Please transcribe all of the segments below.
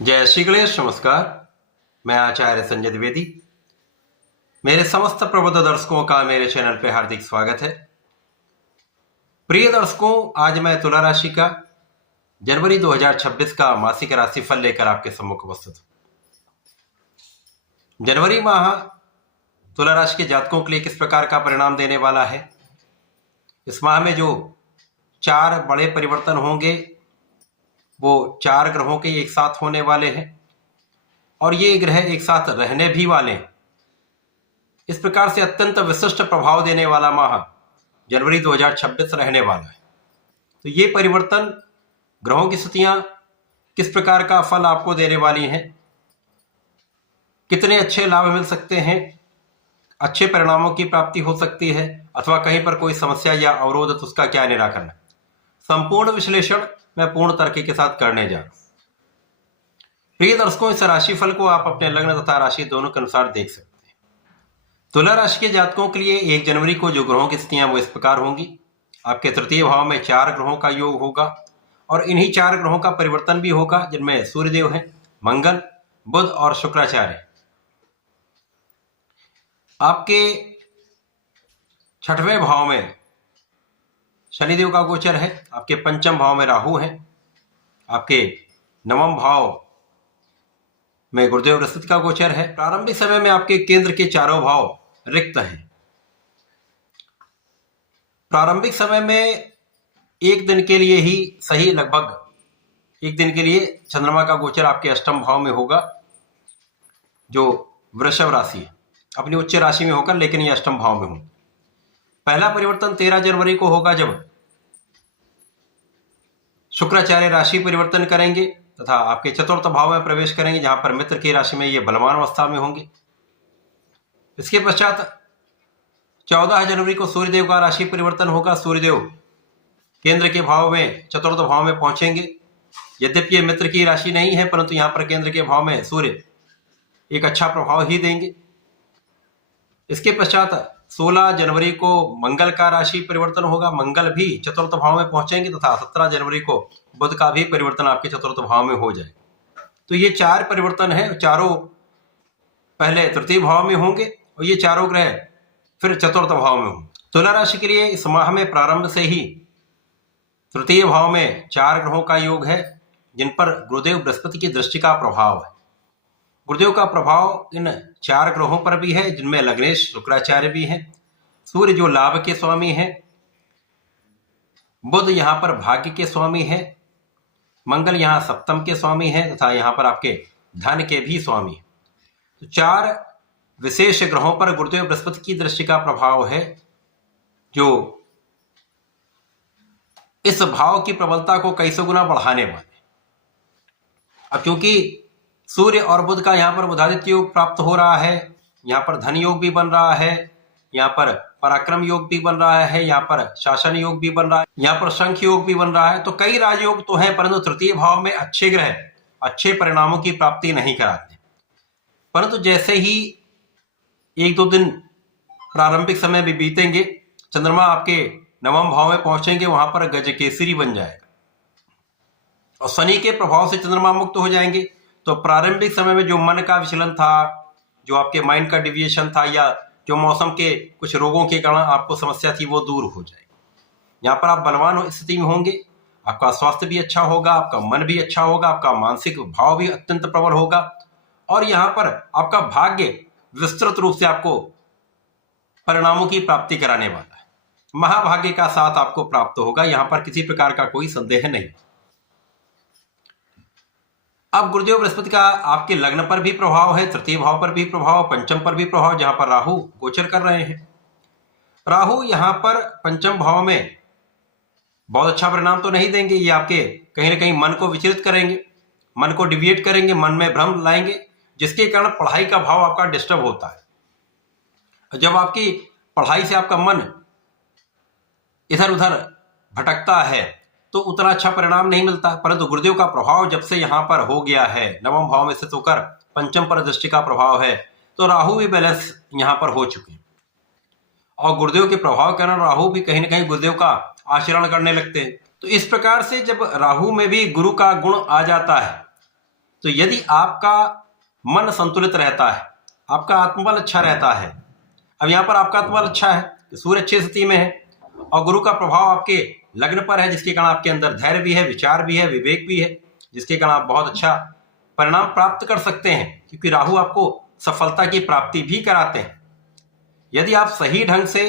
जय श्री गणेश। नमस्कार। मैं आचार्य संजय द्विवेदी। मेरे समस्त प्रबुद्ध दर्शकों का मेरे चैनल पे हार्दिक स्वागत है। प्रिय दर्शकों, आज मैं तुला राशि का जनवरी 2026 का मासिक राशिफल लेकर आपके सम्मुख उपस्थित हूं। जनवरी माह तुला राशि के जातकों के लिए किस प्रकार का परिणाम देने वाला है। इस माह में जो 4 बड़े परिवर्तन होंगे वो 4 ग्रहों के एक साथ होने वाले हैं और ये ग्रह एक साथ रहने भी वाले हैं। इस प्रकार से अत्यंत विशिष्ट प्रभाव देने वाला माह जनवरी 2026 रहने वाला है। तो ये परिवर्तन, ग्रहों की स्थितियां किस प्रकार का फल आपको देने वाली हैं, कितने अच्छे लाभ मिल सकते हैं, अच्छे परिणामों की प्राप्ति हो सकती है अथवा कहीं पर कोई समस्या या अवरोध तो उसका क्या निराकरण है, संपूर्ण विश्लेषण मैं पूर्ण तर्क के साथ करने जा रहा हूं। प्रिय दर्शकों, इस राशिफल को आप अपने लग्न तथा राशि दोनों के अनुसार देख सकते हैं। तुला राशि के जातकों के लिए 1 जनवरी को जो ग्रहों की स्थितियां वो इस प्रकार होंगी। आपके तृतीय भाव में 4 ग्रहों का योग होगा और इन्हीं 4 ग्रहों का परिवर्तन भी होगा, जिनमें सूर्यदेव हैं, मंगल, बुध और शुक्राचार्य। आपके 6वें भाव में शनिदेव का गोचर है, आपके 5वें भाव में राहु है, आपके 9वें भाव में गुरुदेव बृहस्पति का गोचर है। प्रारंभिक समय में आपके केंद्र के 4 भाव रिक्त हैं। प्रारंभिक समय में एक दिन के लिए ही सही, लगभग एक दिन के लिए चंद्रमा का गोचर आपके 8वें भाव में होगा, जो वृषभ राशि है। अपनी उच्च राशि में होकर लेकिन ये 8वें भाव में हो। पहला परिवर्तन 13 जनवरी को होगा, जब शुक्राचार्य राशि परिवर्तन करेंगे तथा आपके 4th भाव में प्रवेश करेंगे, जहां पर मित्र की राशि में ये बलवान अवस्था में होंगे। इसके पश्चात 14 जनवरी को सूर्यदेव का राशि परिवर्तन होगा। सूर्यदेव केंद्र के भाव में 4th भाव में पहुंचेंगे। यद्यपि ये मित्र की राशि नहीं है, परंतु यहां पर केंद्र के भाव में सूर्य एक अच्छा प्रभाव ही देंगे। इसके पश्चात 16 जनवरी को मंगल का राशि परिवर्तन होगा। मंगल भी 4th भाव में पहुंचेंगे तथा 17 जनवरी को बुध का भी परिवर्तन आपके 4th भाव में हो जाए। तो ये 4 परिवर्तन है, चारों पहले तृतीय भाव में होंगे और ये चारों ग्रह फिर 4th भाव में होंगे। तुला राशि के लिए इस माह में प्रारंभ से ही तृतीय भाव में 4 ग्रहों का योग है, जिन पर गुरुदेव बृहस्पति की दृष्टि का प्रभाव है। गुरुदेव का प्रभाव इन 4 ग्रहों पर भी है, जिनमें लग्नेश शुक्राचार्य भी हैं। सूर्य जो लाभ के स्वामी हैं, बुध यहां पर भाग्य के स्वामी है, मंगल यहां सप्तम के स्वामी है तथा यहां पर आपके धन के भी स्वामी है। तो 4 विशेष ग्रहों पर गुरुदेव बृहस्पति की दृष्टि का प्रभाव है, जो इस भाव की प्रबलता को कई सौ गुना बढ़ाने वाले। अब क्योंकि सूर्य और बुध का यहाँ पर बुधादित्य योग प्राप्त हो रहा है, यहाँ पर धन योग भी बन रहा है, यहाँ पर पराक्रम योग भी बन रहा है, यहाँ पर शासन योग भी बन रहा है, यहाँ पर शंख योग भी बन रहा है। तो कई राजयोग तो हैं, परंतु तृतीय भाव में अच्छे ग्रह अच्छे परिणामों की प्राप्ति नहीं कराते। परंतु जैसे ही 1-2 दिन प्रारंभिक समय भी बीतेंगे, चंद्रमा आपके 9वें भाव में पहुंचेंगे, वहां पर गजकेसरी बन जाएगा और शनि के प्रभाव से चंद्रमा मुक्त हो जाएंगे। तो प्रारंभिक समय में जो मन का विचलन था, जो आपके माइंड का डिविएशन था, या जो मौसम के कुछ रोगों के कारण आपको समस्या थी, वो दूर हो जाएगी। यहाँ पर आप बलवान स्थिति में होंगे, आपका स्वास्थ्य भी अच्छा होगा, आपका मन भी अच्छा होगा, आपका मानसिक भाव भी अत्यंत प्रबल होगा और यहाँ पर आपका भाग्य विस्तृत रूप से आपको परिणामों की प्राप्ति कराने वाला है। महाभाग्य का साथ आपको प्राप्त होगा, यहाँ पर किसी प्रकार का कोई संदेह नहीं। अब गुरुदेव बृहस्पति का आपके लग्न पर भी प्रभाव है, तृतीय भाव पर भी प्रभाव, पंचम पर भी प्रभाव, जहां पर राहु गोचर कर रहे हैं। राहु यहां पर 5वें भाव में बहुत अच्छा परिणाम तो नहीं देंगे। ये आपके कहीं ना कहीं मन को विचलित करेंगे, मन को डिविएट करेंगे, मन में भ्रम लाएंगे, जिसके कारण पढ़ाई का भाव आपका डिस्टर्ब होता है। जब आपकी पढ़ाई से आपका मन इधर उधर भटकता है तो उतना अच्छा परिणाम नहीं मिलता। परंतु गुरुदेव का प्रभाव जब से यहाँ पर हो गया है, 9वें भाव में स्थित होकर 5म पर दृष्टि का प्रभाव है, तो राहु भी बैलेंस यहाँ पर हो चुके हैं और गुरुदेव के प्रभाव के कारण राहु भी कहीं ना कहीं गुरुदेव का आचरण करने लगते हैं। तो इस प्रकार से जब राहु में भी गुरु का गुण आ जाता है, तो यदि आपका मन संतुलित रहता है, आपका आत्मबल अच्छा रहता है, अब यहाँ पर आपका आत्मबल अच्छा है, सूर्य अच्छी स्थिति में है और गुरु का प्रभाव आपके लग्न पर है, जिसके कारण आपके अंदर धैर्य भी है, विचार भी है, विवेक भी है, जिसके कारण आप बहुत अच्छा परिणाम प्राप्त कर सकते हैं, क्योंकि राहु आपको सफलता की प्राप्ति भी कराते हैं। यदि आप सही ढंग से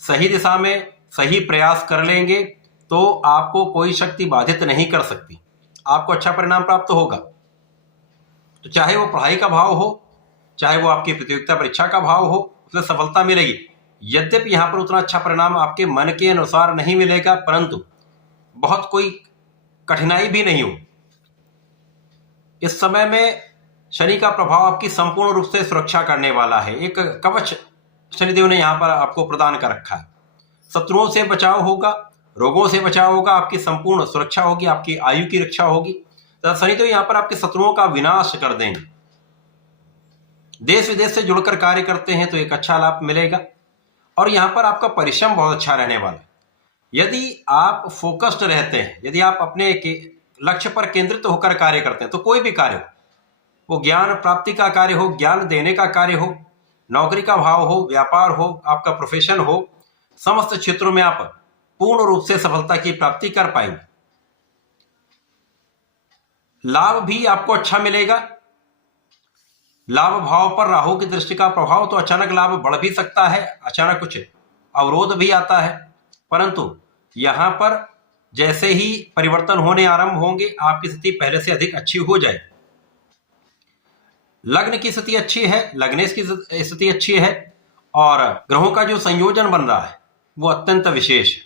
सही दिशा में सही प्रयास कर लेंगे तो आपको कोई शक्ति बाधित नहीं कर सकती, आपको अच्छा परिणाम प्राप्त होगा। तो चाहे वो पढ़ाई का भाव हो, चाहे वो आपकी प्रतियोगिता परीक्षा का भाव हो, उसमें सफलता मिलेगी। यद्यपि यहाँ पर उतना अच्छा परिणाम आपके मन के अनुसार नहीं मिलेगा, परंतु बहुत कोई कठिनाई भी नहीं हो। इस समय में शनि का प्रभाव आपकी संपूर्ण रूप से सुरक्षा करने वाला है, एक कवच शनिदेव ने यहाँ पर आपको प्रदान कर रखा है। शत्रुओं से बचाव होगा, रोगों से बचाव होगा, आपकी संपूर्ण सुरक्षा होगी, आपकी आयु की रक्षा होगी। तो शनिदेव यहाँ पर आपके शत्रुओं का विनाश कर देंगे। देश विदेश से जुड़कर कार्य करते हैं तो एक अच्छा लाभ मिलेगा और यहाँ पर आपका परिश्रम बहुत अच्छा रहने वाला है। यदि आप फोकस्ड रहते हैं, यदि आप अपने लक्ष्य पर केंद्रित होकर कार्य करते हैं, तो कोई भी कार्य हो, वो ज्ञान प्राप्ति का कार्य हो, ज्ञान देने का कार्य हो, नौकरी का भाव हो, व्यापार हो, आपका प्रोफेशन हो, समस्त क्षेत्रों में आप पूर्ण रूप से सफलता की प्राप्ति कर पाएंगे। लाभ भी आपको अच्छा मिलेगा। लाभ भाव पर राहु की दृष्टि का प्रभाव, तो अचानक लाभ बढ़ भी सकता है, अचानक कुछ अवरोध भी आता है, परंतु यहां पर जैसे ही परिवर्तन होने आरंभ होंगे आपकी स्थिति पहले से अधिक अच्छी हो जाएगी। लग्न की स्थिति अच्छी है, लग्नेश की स्थिति अच्छी है और ग्रहों का जो संयोजन बन रहा है वो अत्यंत विशेष है।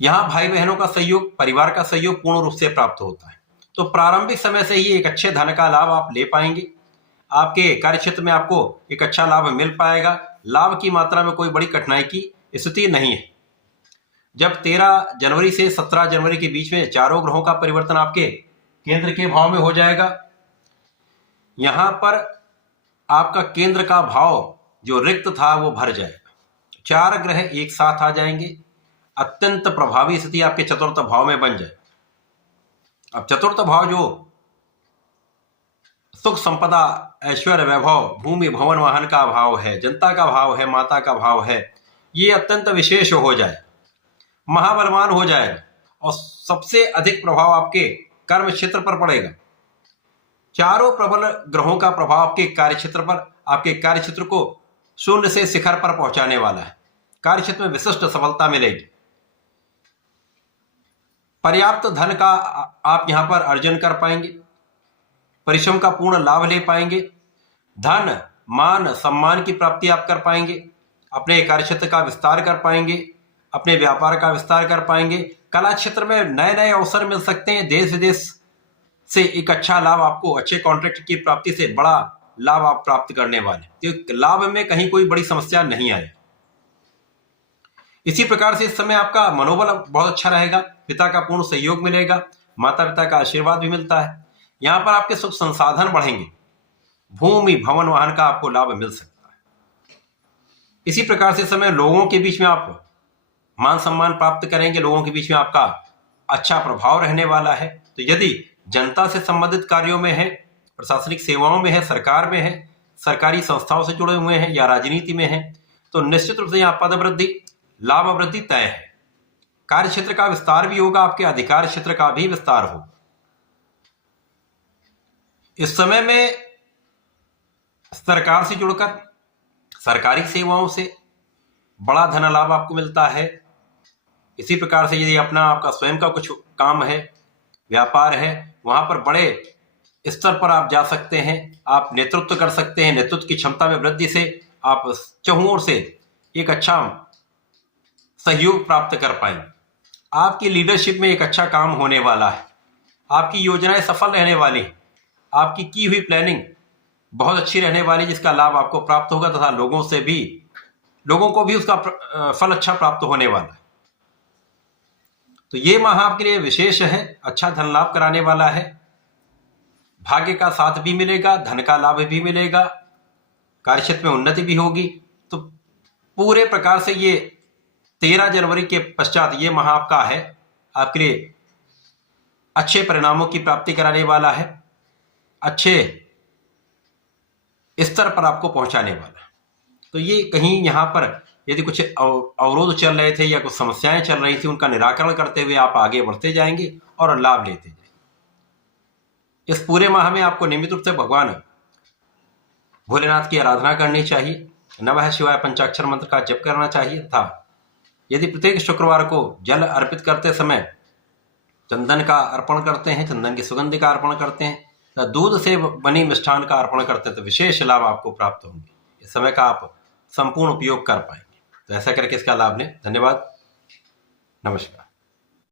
यहां भाई बहनों का सहयोग, परिवार का सहयोग पूर्ण रूप से प्राप्त होता है। तो प्रारंभिक समय से ही एक अच्छे धन का लाभ आप ले पाएंगे। आपके कार्य क्षेत्र में आपको एक अच्छा लाभ मिल पाएगा। लाभ की मात्रा में कोई बड़ी कठिनाई की स्थिति नहीं है। जब 13 जनवरी से 17 जनवरी के बीच में चारों ग्रहों का परिवर्तन आपके केंद्र के भाव में हो जाएगा, यहां पर आपका केंद्र का भाव जो रिक्त था वो भर जाएगा। 4 ग्रह एक साथ आ जाएंगे, अत्यंत प्रभावी स्थिति आपके चतुर्थ भाव में बन जाए। अब चतुर्थ भाव जो सुख संपदा, ऐश्वर्य, वैभव, भूमि, भवन, वाहन का भाव है, जनता का भाव है, माता का भाव है, ये अत्यंत विशेष हो जाए, महाबलवान हो जाएगा और सबसे अधिक प्रभाव आपके कर्म क्षेत्र पर पड़ेगा। चारों प्रबल ग्रहों का प्रभाव आपके कार्यक्षेत्र पर, आपके कार्यक्षेत्र को शून्य से शिखर पर पहुंचाने वाला है। कार्यक्षेत्र में विशिष्ट सफलता मिलेगी। पर्याप्त धन का आप यहां पर अर्जन कर पाएंगे, परिश्रम का पूर्ण लाभ ले पाएंगे, धन, मान, सम्मान की प्राप्ति आप कर पाएंगे, अपने कार्यक्षेत्र का विस्तार कर पाएंगे, अपने व्यापार का विस्तार कर पाएंगे। कला क्षेत्र में नए नए अवसर मिल सकते हैं। देश विदेश से एक अच्छा लाभ, आपको अच्छे कॉन्ट्रैक्ट की प्राप्ति से बड़ा लाभ आप प्राप्त करने वाले, तो लाभ में कहीं कोई बड़ी समस्या नहीं आए। इसी प्रकार से इस समय आपका मनोबल बहुत अच्छा रहेगा, पिता का पूर्ण सहयोग मिलेगा, माता पिता का आशीर्वाद भी मिलता है। यहां पर आपके सुख संसाधन बढ़ेंगे, भूमि, भवन, वाहन का आपको लाभ मिल सकता है। इसी प्रकार से इस समय लोगों के बीच में आप मान सम्मान प्राप्त करेंगे, लोगों के बीच में आपका अच्छा प्रभाव रहने वाला है। तो यदि जनता से संबंधित कार्यों में है, प्रशासनिक सेवाओं में है, सरकार में है, सरकारी संस्थाओं से जुड़े हुए हैं या राजनीति में है, तो निश्चित रूप से यहाँ पद वृद्धि, लाभ वृद्धि तय है। कार्य क्षेत्र का विस्तार भी होगा, आपके अधिकार क्षेत्र का भी विस्तार हो। इस समय में सरकार से जुड़कर सरकारी सेवाओं से बड़ा धन लाभ आपको मिलता है। इसी प्रकार से यदि अपना आपका स्वयं का कुछ काम है, व्यापार है, वहां पर बड़े स्तर पर आप जा सकते हैं, आप नेतृत्व कर सकते हैं। नेतृत्व की क्षमता में वृद्धि से आप चहुं ओर से एक अच्छा सहयोग प्राप्त कर पाएंगे। आपकी लीडरशिप में एक अच्छा काम होने वाला है, आपकी योजनाएं सफल रहने वाली हैं, आपकी की हुई प्लानिंग बहुत अच्छी रहने वाली, जिसका लाभ आपको प्राप्त होगा तथा लोगों को भी उसका फल अच्छा प्राप्त होने वाला है। तो ये माह आपके लिए विशेष है, अच्छा धन लाभ कराने वाला है। भाग्य का साथ भी मिलेगा, धन का लाभ भी मिलेगा, कार्यक्षेत्र में उन्नति भी होगी। तो पूरे प्रकार से ये 13 जनवरी के पश्चात ये माह आपका है, आपके लिए अच्छे परिणामों की प्राप्ति कराने वाला है, अच्छे स्तर पर आपको पहुंचाने वाला है। तो ये कहीं यहाँ पर यदि कुछ अवरोध चल रहे थे या कुछ समस्याएं चल रही थी, उनका निराकरण करते हुए आप आगे बढ़ते जाएंगे और लाभ लेते जाएंगे। इस पूरे माह में आपको नियमित रूप से भगवान भोलेनाथ की आराधना करनी चाहिए, नमः शिवाय पंचाक्षर मंत्र का जप करना चाहिए तथा यदि प्रत्येक शुक्रवार को जल अर्पित करते समय चंदन का अर्पण करते हैं, चंदन की सुगंध का अर्पण करते हैं, तो दूध से बनी मिष्ठान का अर्पण करते हैं, तो विशेष लाभ आपको प्राप्त होंगे। इस समय का आप संपूर्ण उपयोग कर पाएंगे। तो ऐसा करके इसका लाभ लें। धन्यवाद, नमस्कार।